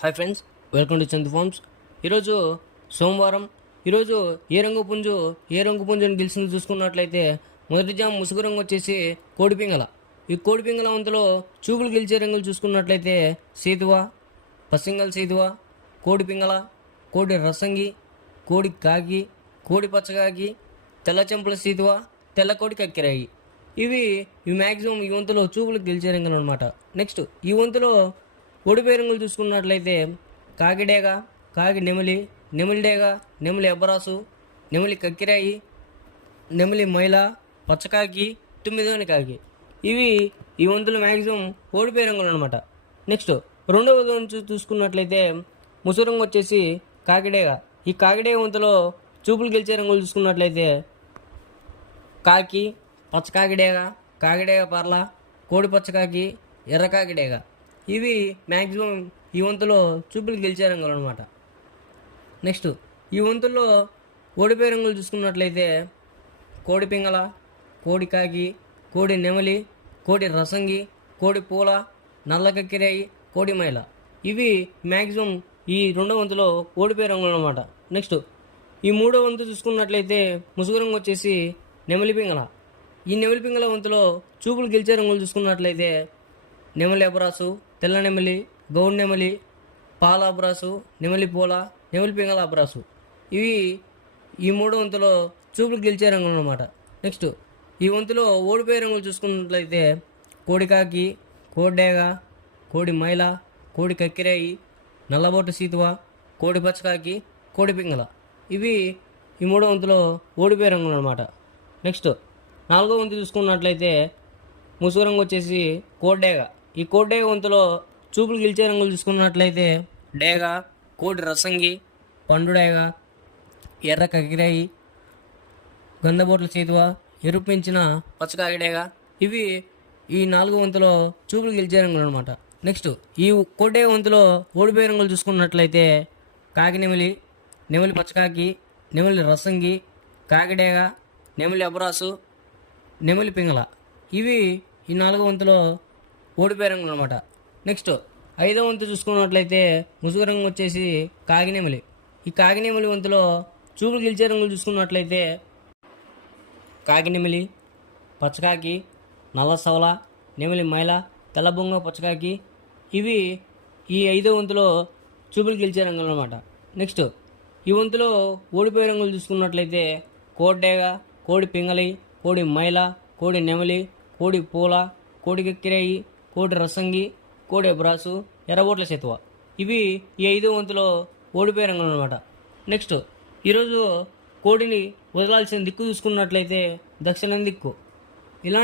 Hi friends, welcome to Chandu farms. ఈరోజు సోమవారం. ఈరోజు ఏ రంగు పుంజుని గెలిచింది చూసుకున్నట్లయితే మొదటి జామ్ ముసుగు రంగు వచ్చేసి కోడిపింగళ. ఈ కోడిపింగళ వంతులో చూపులు గెలిచే రంగులు చూసుకున్నట్లయితే సీతువ, పసింగల్ సీతువ, కోడిపింగళ, కోడి రసంగి, కోడి కాకి, కోడి పచ్చకాకి, తెల్ల చెంపుల సీతువ, తెల్ల కోడి కక్కిరాయి. ఇవి మ్యాక్సిమం ఈ వంతులో చూపులు గెలిచే రంగులు అనమాట. నెక్స్ట్ ఈ వంతులో ఓడిపోయే రంగులు చూసుకున్నట్లయితే కాకిడేగ, కాకి నెమిలి, నెమిలిడేగ, నెమిలి అబ్బరాసు, నెమిలి కక్కిరాయి, నెమిలి మైల, పచ్చకాకి, తొమ్మిదోని కాకి. ఇవి ఈ వంతులు మ్యాక్సిమం ఓడిపోయే రంగులు అనమాట. నెక్స్ట్ రెండవ వంతు చూసుకున్నట్లయితే ముసుగు రంగు వచ్చేసి కాకిడేగ. ఈ కాకిడేగ వంతులో చూపులు గెలిచే రంగులు చూసుకున్నట్లయితే కాకి, పచ్చకాకిడేగ, కాకిడేగ పర్ల, కోడి పచ్చకాకి, ఎర్ర కాకిడేగ. ఇవి మ్యాక్సిమం ఈ వంతులో చూపులు గెలిచే రంగులు అనమాట. నెక్స్ట్ ఈ వంతుల్లో ఓడిపోయే రంగులు చూసుకున్నట్లయితే కోడి పింగళ, కోడి కాకి, కోడి నెమలి, కోడి రసంగి, కోడి పూల, నల్ల కక్కిరాయి, కోడి మైల. ఇవి మ్యాక్సిమం ఈ రెండో వంతులో ఓడిపోయే రంగులు అనమాట. నెక్స్ట్ ఈ మూడో వంతు చూసుకున్నట్లయితే ముసుగు రంగు వచ్చేసి నెమలి పింగళ. ఈ నెమలి పింగళ వంతులో చూపులు గెలిచే రంగులు చూసుకున్నట్లయితే నెమలి అబ్రాసు, తెల్ల నెమలి, గౌడ్ నెమలి, పాల అబ్రాసు, నెమలి పూల, నెమలి పింగళ అబ్రాసు. ఇవి ఈ మూడో వంతులో చూపులు గెలిచే రంగులు అనమాట. నెక్స్ట్ ఈ వంతులో ఓడిపోయే రంగులు చూసుకున్నట్లయితే కోడికాకి, కోడేగ, కోడి మైల, కోడి కక్కిరాయి, నల్లబొట్టు సీతువ, కోడి పచ్చకాకి, కోడి పింగళ. ఇవి ఈ మూడో వంతులో ఓడిపోయే రంగులు అనమాట. నెక్స్ట్ నాలుగో వంతు చూసుకున్నట్లయితే ముసుగు రంగు వచ్చేసి కోడేగ. ఈ కోడేగ వంతులో చూపులు గెలిచే రంగులు చూసుకున్నట్లయితే డేగ, కోడి రసంగి, పండుడేగ, ఎర్ర కకిరాయి, గంధబోట్ల చేతువ, ఎరుపు పెంచిన పచ్చకాకిడేగ. ఇవి ఈ నాలుగో వంతులో చూపులు గెలిచే రంగులు అనమాట. నెక్స్ట్ ఈ కోడేగ వంతులో ఓడిపోయే రంగులు చూసుకున్నట్లయితే కాకి నెమిలి, నెమిలి పచ్చకాకి, నెమిలి రసంగి, కాకిడేగ, నెమిలి అబ్రాసు, నెమిలి పింగళ. ఇవి ఈ నాలుగో వంతులో ఓడిపోయే రంగులు అనమాట. నెక్స్ట్ ఐదో వంతు చూసుకున్నట్లయితే ముసుగు రంగు వచ్చేసి కాకినెమిలి. ఈ కాకినెమిలి వంతులో చూపులు గెలిచే రంగులు చూసుకున్నట్లయితే కాకినెమిలి, పచ్చకాకి, నల్ల సవల, నెమిలి మైల, తెల్ల బొంగ పచ్చకాకి. ఇవి ఈ ఐదో వంతులో చూపులు గెలిచే రంగులు అనమాట. నెక్స్ట్ ఈ వంతులో ఓడిపోయే రంగులు చూసుకున్నట్లయితే కోడేగ, కోడి పింగళి, కోడి మైల, కోడి నెమలి, కోడి పూల, కోడి కక్కిరాయి, కోడి రసంగి, కోడి అబ్రాసు, ఎర్రబోట్ల చేతువ. ఇవి ఈ ఐదో వంతులో ఓడిపోయే రంగులు అనమాట. నెక్స్ట్ ఈరోజు కోడిని వదలాల్సిన దిక్కు చూసుకున్నట్లయితే దక్షిణం దిక్కు. ఇలాంటి